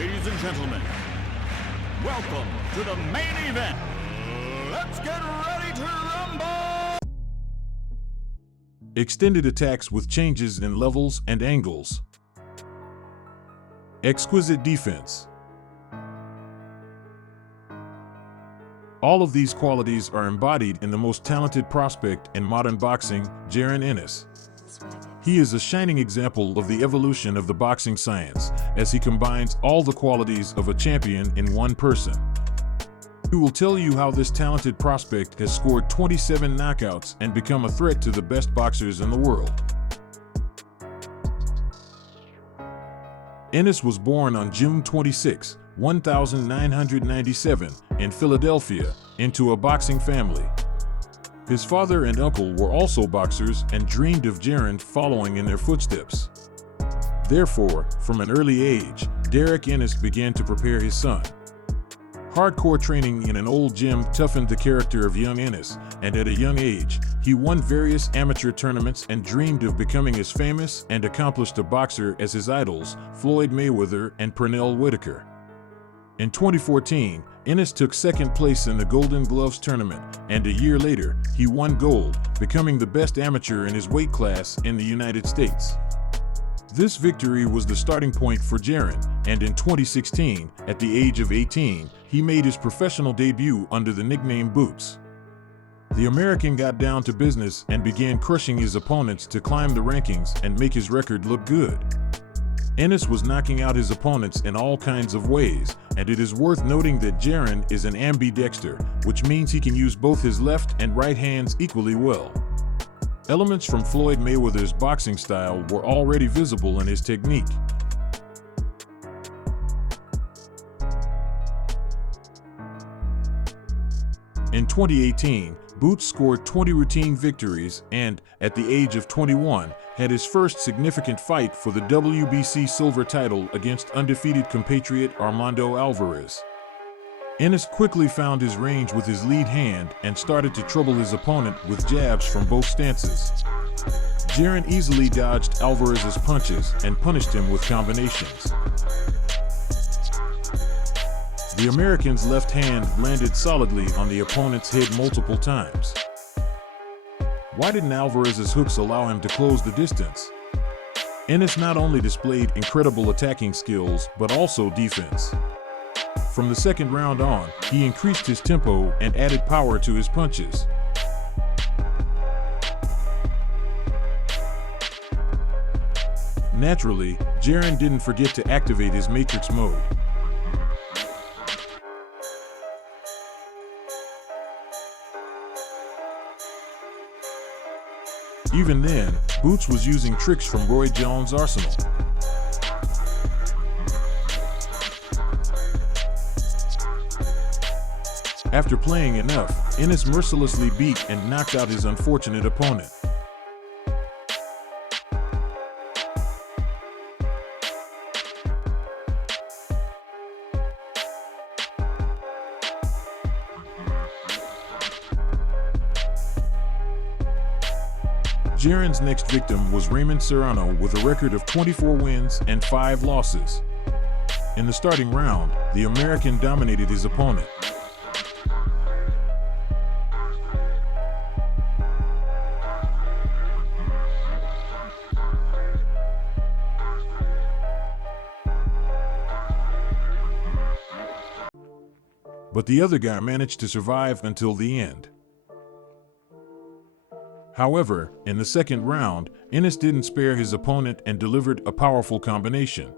Ladies and gentlemen, welcome to the main event. Let's get ready to rumble! Extended attacks with changes in levels and angles. Exquisite defense. All of these qualities are embodied in the most talented prospect in modern boxing, Jaron Ennis. He is a shining example of the evolution of the boxing science, as he combines all the qualities of a champion in one person. He will tell you how this talented prospect has scored 27 knockouts and become a threat to the best boxers in the world. Ennis was born on June 26, 1997, in Philadelphia, into a boxing family. His father and uncle were also boxers and dreamed of Jaron following in their footsteps. Therefore, from an early age, Jaron Ennis began to prepare his son. Hardcore training in an old gym toughened the character of young Ennis, and at a young age, he won various amateur tournaments and dreamed of becoming as famous and accomplished a boxer as his idols, Floyd Mayweather and Pernell Whitaker. In 2014, Ennis took second place in the Golden Gloves tournament, and a year later, he won gold, becoming the best amateur in his weight class in the United States. This victory was the starting point for Jaron, and in 2016, at the age of 18, he made his professional debut under the nickname Boots. The American got down to business and began crushing his opponents to climb the rankings and make his record look good. Ennis was knocking out his opponents in all kinds of ways, and it is worth noting that Jaron is an ambidexter, which means he can use both his left and right hands equally well. Elements from Floyd Mayweather's boxing style were already visible in his technique. In 2018, Boots scored 20 routine victories and, at the age of 21, had his first significant fight for the WBC silver title against undefeated compatriot Armando Alvarez. Ennis quickly found his range with his lead hand and started to trouble his opponent with jabs from both stances. Jaron easily dodged Alvarez's punches and punished him with combinations. The American's left hand landed solidly on the opponent's head multiple times. Why didn't Alvarez's hooks allow him to close the distance? Ennis not only displayed incredible attacking skills, but also defense. From the second round on, he increased his tempo and added power to his punches. Naturally, Jaron didn't forget to activate his matrix mode. Even then, Boots was using tricks from Roy Jones' arsenal. After playing enough, Ennis mercilessly beat and knocked out his unfortunate opponent. Jaron's next victim was Raymond Serrano with a record of 24 wins and 5 losses. In the starting round, the American dominated his opponent. But the other guy managed to survive until the end. However, in the second round, Ennis didn't spare his opponent and delivered a powerful combination.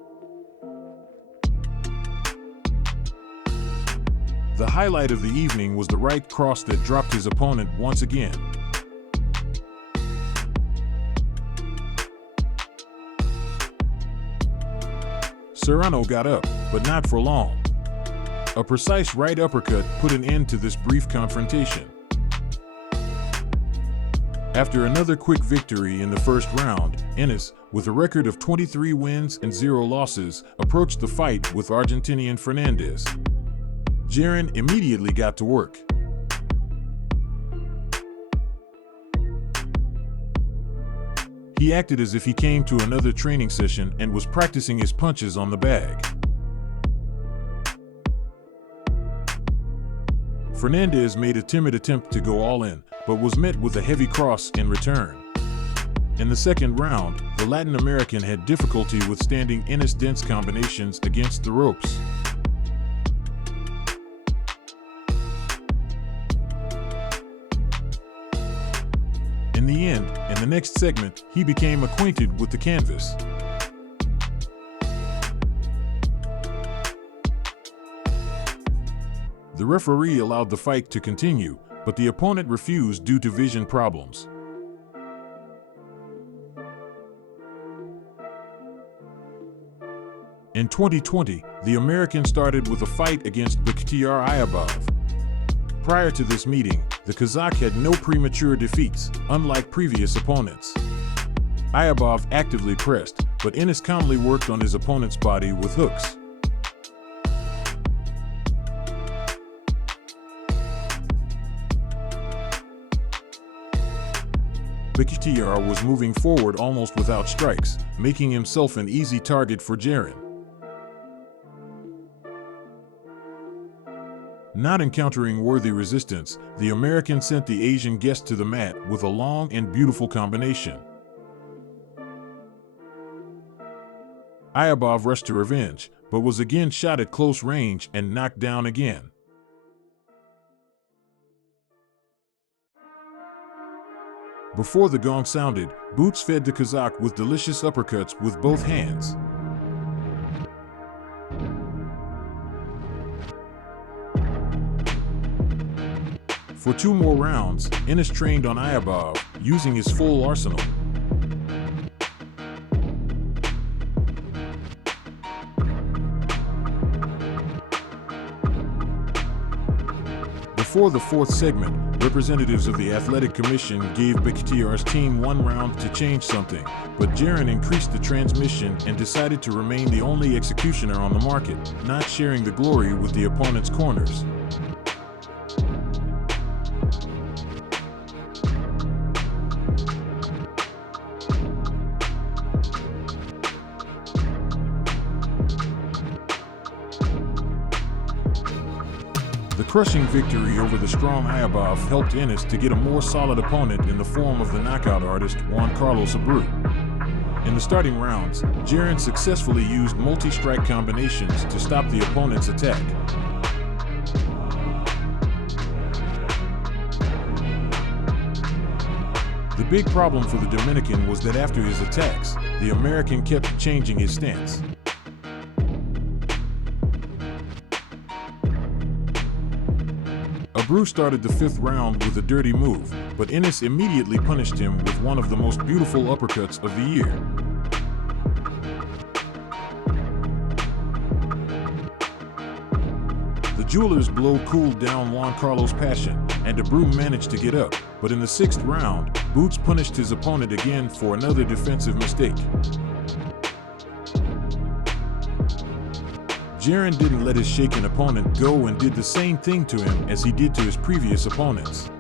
The highlight of the evening was the right cross that dropped his opponent once again. Serrano got up, but not for long. A precise right uppercut put an end to this brief confrontation. After another quick victory in the first round, Ennis, with a record of 23 wins and 0 losses, approached the fight with Argentinian Fernandez. Jaron immediately got to work. He acted as if he came to another training session and was practicing his punches on the bag. Fernandez made a timid attempt to go all in, but was met with a heavy cross in return. In the second round, the Latin American had difficulty withstanding Ennis' dense combinations against the ropes. In the end, in the next segment, he became acquainted with the canvas. The referee allowed the fight to continue, but the opponent refused due to vision problems. In 2020, the American started with a fight against Bakhtiar Ayabov. Prior to this meeting, the Kazakh had no premature defeats, unlike previous opponents. Ayabov actively pressed, but Ennis calmly worked on his opponent's body with hooks. Bakhtiar was moving forward almost without strikes, making himself an easy target for Jaron. Not encountering worthy resistance, the American sent the Asian guest to the mat with a long and beautiful combination. Ayabov rushed to revenge, but was again shot at close range and knocked down again. Before the gong sounded, Boots fed the Kazakh with delicious uppercuts with both hands. For 2 more rounds, Ennis trained on Ayabov, using his full arsenal. Before the 4th segment, representatives of the Athletic Commission gave Bakhtiar's team 1 round to change something, but Jaron increased the transmission and decided to remain the only executioner on the market, not sharing the glory with the opponent's corners. The crushing victory over the strong Ayabov helped Ennis to get a more solid opponent in the form of the knockout artist Juan Carlos Abreu. In the starting rounds, Jaron successfully used multi-strike combinations to stop the opponent's attack. The big problem for the Dominican was that after his attacks, the American kept changing his stance. Abreu started the 5th round with a dirty move, but Ennis immediately punished him with one of the most beautiful uppercuts of the year. The jeweler's blow cooled down Juan Carlos' passion, and Abreu managed to get up, but in the 6th round, Boots punished his opponent again for another defensive mistake. Jaron didn't let his shaken opponent go and did the same thing to him as he did to his previous opponents.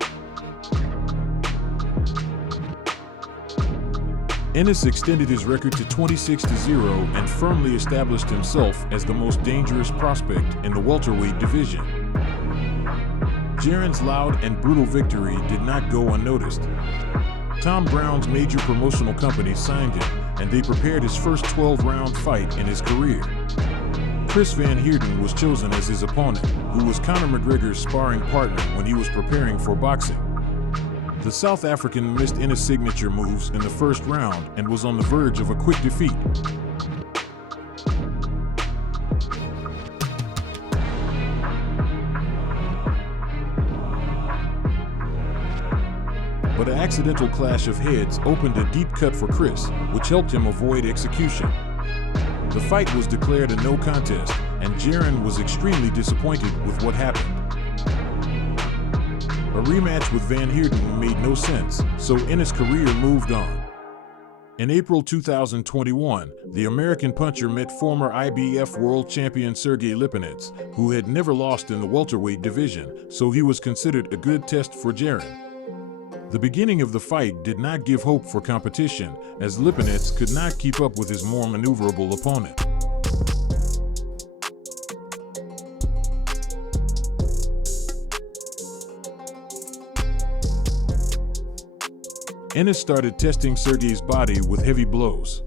Ennis extended his record to 26-0 and firmly established himself as the most dangerous prospect in the welterweight division. Jaron's loud and brutal victory did not go unnoticed. Tom Brown's major promotional company signed him, and they prepared his first 12-round fight in his career. Chris Van Heerden was chosen as his opponent, who was Conor McGregor's sparring partner when he was preparing for boxing. The South African missed Ennis' signature moves in the 1st round and was on the verge of a quick defeat. But an accidental clash of heads opened a deep cut for Chris, which helped him avoid execution. The fight was declared a no contest, and Jaron was extremely disappointed with what happened. A rematch with Van Heerden made no sense, so Ennis' career moved on. In April 2021, the American puncher met former IBF world champion Sergey Lipinets, who had never lost in the welterweight division, so he was considered a good test for Jaron. The beginning of the fight did not give hope for competition, as Lipinets could not keep up with his more maneuverable opponent. Ennis started testing Sergey's body with heavy blows.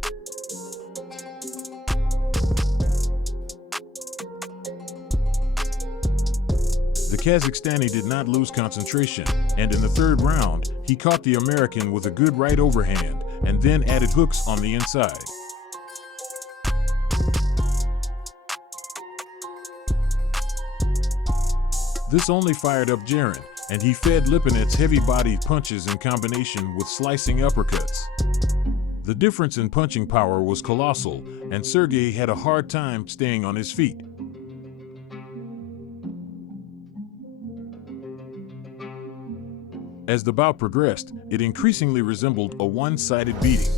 The Kazakhstani did not lose concentration, and in the third round, he caught the American with a good right overhand and then added hooks on the inside. This only fired up Jaron, and he fed Lipinets heavy-bodied punches in combination with slicing uppercuts. The difference in punching power was colossal, and Sergey had a hard time staying on his feet. As the bout progressed, it increasingly resembled a one-sided beating.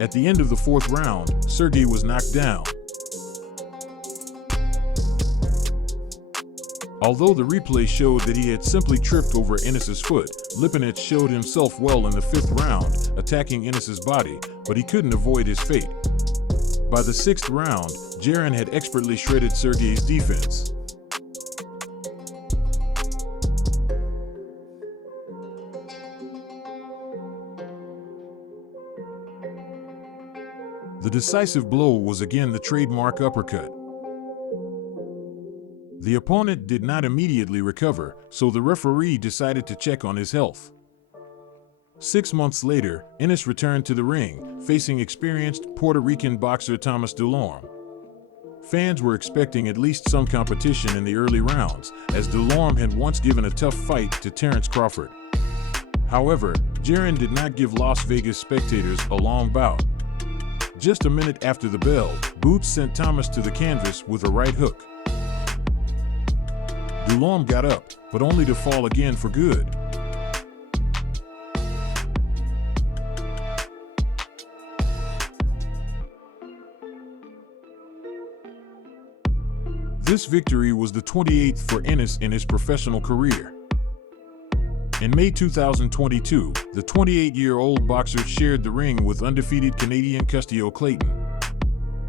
At the end of the fourth round, Sergey was knocked down. Although the replay showed that he had simply tripped over Ennis's foot, Lipinets showed himself well in the fifth round, attacking Ennis's body, but he couldn't avoid his fate. By the sixth round, Jaron had expertly shredded Sergey's defense. The decisive blow was again the trademark uppercut. The opponent did not immediately recover, so the referee decided to check on his health. 6 months later, Ennis returned to the ring, facing experienced Puerto Rican boxer Thomas Delorme. Fans were expecting at least some competition in the early rounds, as Delorme had once given a tough fight to Terrence Crawford. However, Jaron did not give Las Vegas spectators a long bout. Just a minute after the bell, Boots sent Thomas to the canvas with a right hook. Delorme got up, but only to fall again for good. This victory was the 28th for Ennis in his professional career. In May 2022, the 28-year-old boxer shared the ring with undefeated Canadian Custio Clayton.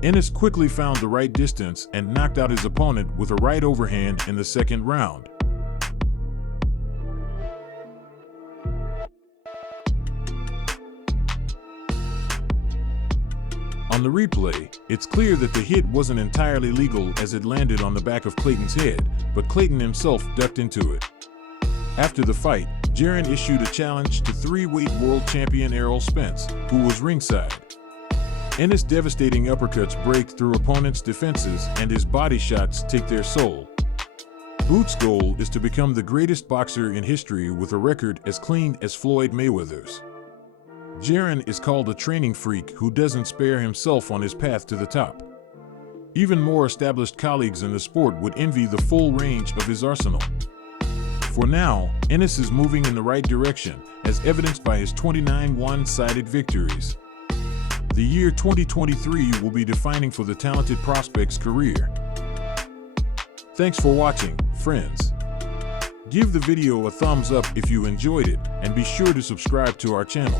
Ennis quickly found the right distance and knocked out his opponent with a right overhand in the second round. On the replay, it's clear that the hit wasn't entirely legal as it landed on the back of Clayton's head, but Clayton himself ducked into it. After the fight, Jaron issued a challenge to three-weight world champion Errol Spence, who was ringside. Ennis' devastating uppercuts break through opponents' defenses and his body shots take their soul. Boots' goal is to become the greatest boxer in history with a record as clean as Floyd Mayweather's. Jaron is called a training freak who doesn't spare himself on his path to the top. Even more established colleagues in the sport would envy the full range of his arsenal. For now, Ennis is moving in the right direction, as evidenced by his 29 one-sided victories. The year 2023 will be defining for the talented prospect's career. Thanks for watching, friends. Give the video a thumbs up if you enjoyed it, and be sure to subscribe to our channel.